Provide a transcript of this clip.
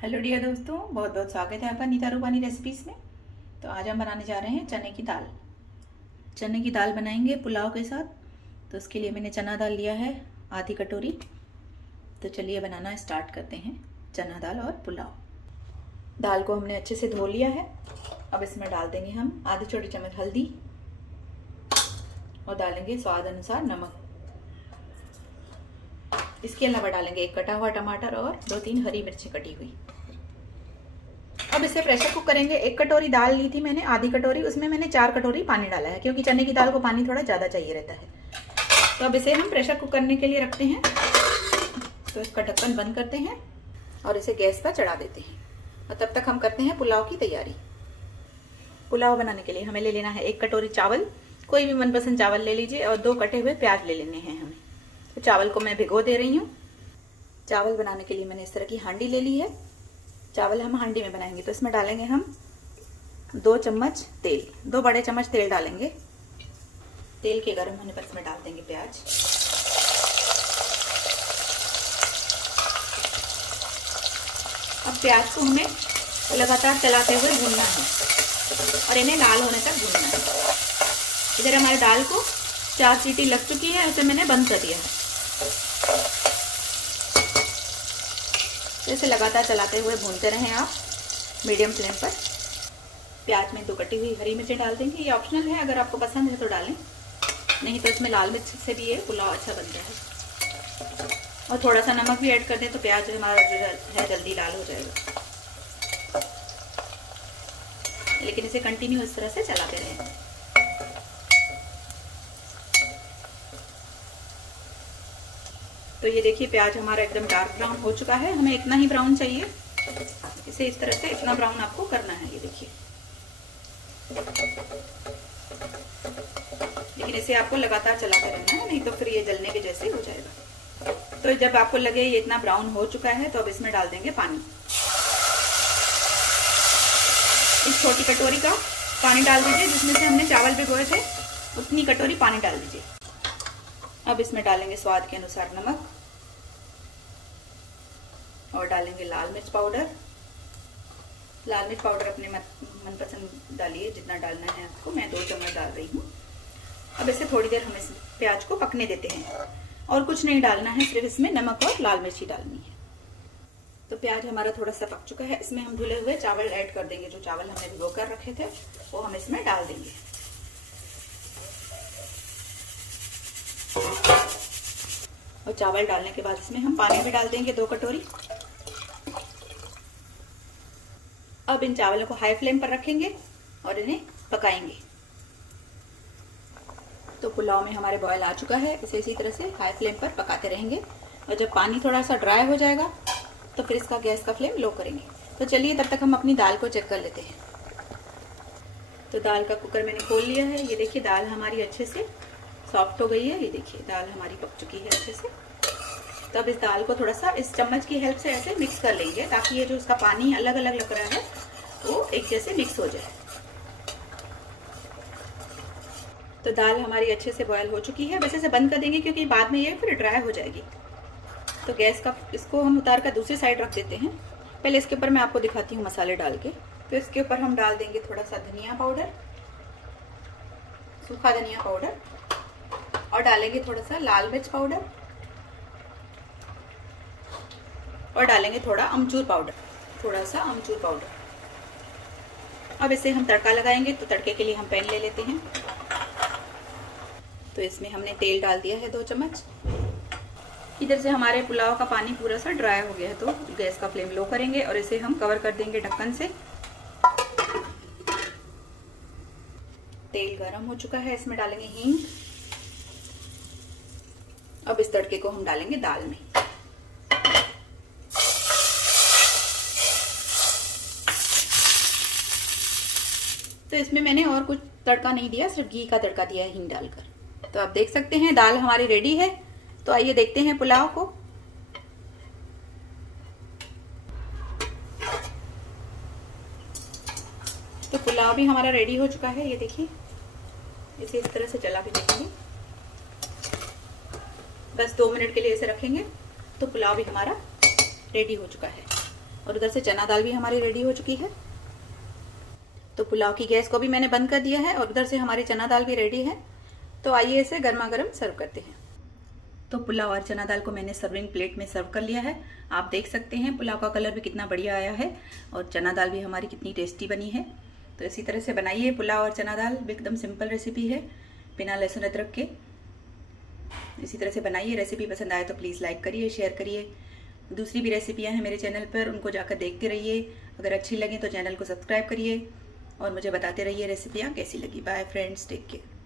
Hello dear दोस्तों, बहुत बहुत स्वागत है आपका नीता रूपानी रेसिपीज़ में। तो आज हम बनाने जा रहे हैं चने की दाल। चने की दाल बनाएंगे पुलाव के साथ। तो उसके लिए मैंने चना दाल लिया है आधी कटोरी। तो चलिए बनाना स्टार्ट करते हैं चना दाल और पुलाव। दाल को हमने अच्छे से धो लिया है। अब इसमें डाल देंगे हम आधी छोटी चम्मच हल्दी और डालेंगे स्वाद अनुसार नमक। इसके अलावा डालेंगे एक कटा हुआ टमाटर और 2-3 हरी मिर्ची कटी हुई। अब इसे प्रेशर कुक करेंगे। 1 कटोरी दाल ली थी मैंने, आधी कटोरी, उसमें मैंने 4 कटोरी पानी डाला है क्योंकि चने की दाल को पानी थोड़ा ज़्यादा चाहिए रहता है। तो अब इसे हम प्रेशर कुक करने के लिए रखते हैं। तो इसका ढक्कन बंद करते हैं और इसे गैस पर चढ़ा देते हैं और तब तक हम करते हैं पुलाव की तैयारी। पुलाव बनाने के लिए हमें ले लेना है 1 कटोरी चावल। कोई भी मनपसंद चावल ले लीजिए और 2 कटे हुए प्याज ले लेने हैं हमें। तो चावल को मैं भिगो दे रही हूँ। चावल बनाने के लिए मैंने इस तरह की हांडी ले ली है। चावल हम हांडी में बनाएंगे तो इसमें डालेंगे हम 2 चम्मच तेल, 2 बड़े चम्मच तेल डालेंगे। तेल के गर्म होने पर इसमें डाल देंगे प्याज। अब प्याज को हमें लगातार चलाते हुए भूनना है और इन्हें लाल होने तक भूनना है। इधर हमारी दाल को 4 सीटी लग चुकी है, उसे मैंने बंद कर दिया है। इसे लगातार चलाते हुए भूनते रहें आप मीडियम फ्लेम पर। प्याज में 2 कटी हुई हरी मिर्ची डाल देंगे। ये ऑप्शनल है, अगर आपको पसंद है तो डालें, नहीं तो इसमें लाल मिर्च से भी ये पुलाव अच्छा बनता है। और थोड़ा सा नमक भी ऐड कर दें तो प्याज हमारा जो है जल्दी लाल हो जाएगा। लेकिन इसे कंटिन्यू इस तरह से चलाते रहें। तो ये देखिए प्याज हमारा एकदम डार्क ब्राउन हो चुका है। हमें इतना ही ब्राउन चाहिए, इसे इस तरह से इतना ब्राउन आपको करना है। ये देखिए, लेकिन इसे आपको लगातार चलाते रहना है, नहीं तो फिर ये जलने के जैसे हो जाएगा। तो जब आपको लगे ये इतना ब्राउन हो चुका है तो अब इसमें डाल देंगे पानी। इस छोटी कटोरी का पानी डाल दीजिए जिसमें से हमने चावल भिगोए थे, उतनी कटोरी पानी डाल दीजिए। अब इसमें डालेंगे स्वाद के अनुसार नमक और डालेंगे लाल मिर्च पाउडर। लाल मिर्च पाउडर अपने मनपसंद डालिए, जितना डालना है आपको। मैं 2 चम्मच डाल रही हूँ। अब इसे थोड़ी देर हम इस प्याज को पकने देते हैं और कुछ नहीं डालना है, सिर्फ इसमें नमक और लाल मिर्ची डालनी है। तो प्याज हमारा थोड़ा सा पक चुका है। इसमें हम धुले हुए चावल ऐड कर देंगे। जो चावल हमने भिगो कर रखे थे वो हम इसमें डाल देंगे। और चावल डालने के बाद इसमें हम पानी भी डाल देंगे 2 कटोरी। अब इन चावलों को हाई फ्लेम पर रखेंगे और इन्हें पकाएंगे। तो पुलाव में हमारे बॉयल आ चुका है। इसे इसी तरह से हाई फ्लेम पर पकाते रहेंगे और जब पानी थोड़ा सा ड्राई हो जाएगा तो फिर इसका गैस का फ्लेम लो करेंगे। तो चलिए तब तक हम अपनी दाल को चेक कर लेते हैं। तो दाल का कुकर मैंने खोल लिया है। ये देखिए दाल हमारी अच्छे से सॉफ्ट हो गई है। ये देखिए दाल हमारी पक चुकी है अच्छे से। तो अब इस दाल को थोड़ा सा इस चम्मच की हेल्प से ऐसे मिक्स कर लेंगे ताकि ये जो इसका पानी अलग अलग लग रहा है वो एक जैसे मिक्स हो जाए। तो दाल हमारी अच्छे से बॉयल हो चुकी है। बस इसे बंद कर देंगे क्योंकि बाद में ये फिर ड्राई हो जाएगी। तो गैस का इसको हम उतार कर दूसरी साइड रख देते हैं। पहले इसके ऊपर मैं आपको दिखाती हूँ मसाले डाल के। तो इसके ऊपर हम डाल देंगे थोड़ा सा धनिया पाउडर, सूखा धनिया पाउडर, और डालेंगे थोड़ा सा लाल मिर्च पाउडर और डालेंगे थोड़ा अमचूर पाउडर, थोड़ा सा अमचूर पाउडर। अब इसे हम तड़का लगाएंगे। तो तड़के के लिए हम पैन ले लेते हैं। तो इसमें हमने तेल डाल दिया है 2 चम्मच। इधर से हमारे पुलाव का पानी पूरा सा ड्राई हो गया है। तो गैस का फ्लेम लो करेंगे और इसे हम कवर कर देंगे ढक्कन से। तेल गरम हो चुका है, इसमें डालेंगे हींग। अब इस तड़के को हम डालेंगे दाल में। तो इसमें मैंने और कुछ तड़का नहीं दिया, सिर्फ घी का तड़का दिया है हींग डालकर। तो आप देख सकते हैं दाल हमारी रेडी है। तो आइए देखते हैं पुलाव को। तो पुलाव भी हमारा रेडी हो चुका है। ये देखिए, इसे इस तरह से चला के देखेंगे। बस 2 मिनट के लिए इसे रखेंगे तो पुलाव भी हमारा रेडी हो चुका है। और उधर से चना दाल भी हमारी रेडी हो चुकी है। तो पुलाव की गैस को भी मैंने बंद कर दिया है और उधर से हमारी चना दाल भी रेडी है। तो आइए इसे गर्मा गर्म सर्व करते हैं। तो पुलाव और चना दाल को मैंने सर्विंग प्लेट में सर्व कर लिया है। आप देख सकते हैं पुलाव का कलर भी कितना बढ़िया आया है और चना दाल भी हमारी कितनी टेस्टी बनी है। तो इसी तरह से बनाइए पुलाव और चना दाल, एकदम सिंपल रेसिपी है, बिना लहसुन अदरक के। इसी तरह से बनाइए। रेसिपी पसंद आए तो प्लीज़ लाइक करिए, शेयर करिए। दूसरी भी रेसिपियाँ हैं मेरे चैनल पर, उनको जाकर देखते रहिए। अगर अच्छी लगी तो चैनल को सब्सक्राइब करिए और मुझे बताते रहिए रेसिपियाँ कैसी लगी। Bye friends, take care.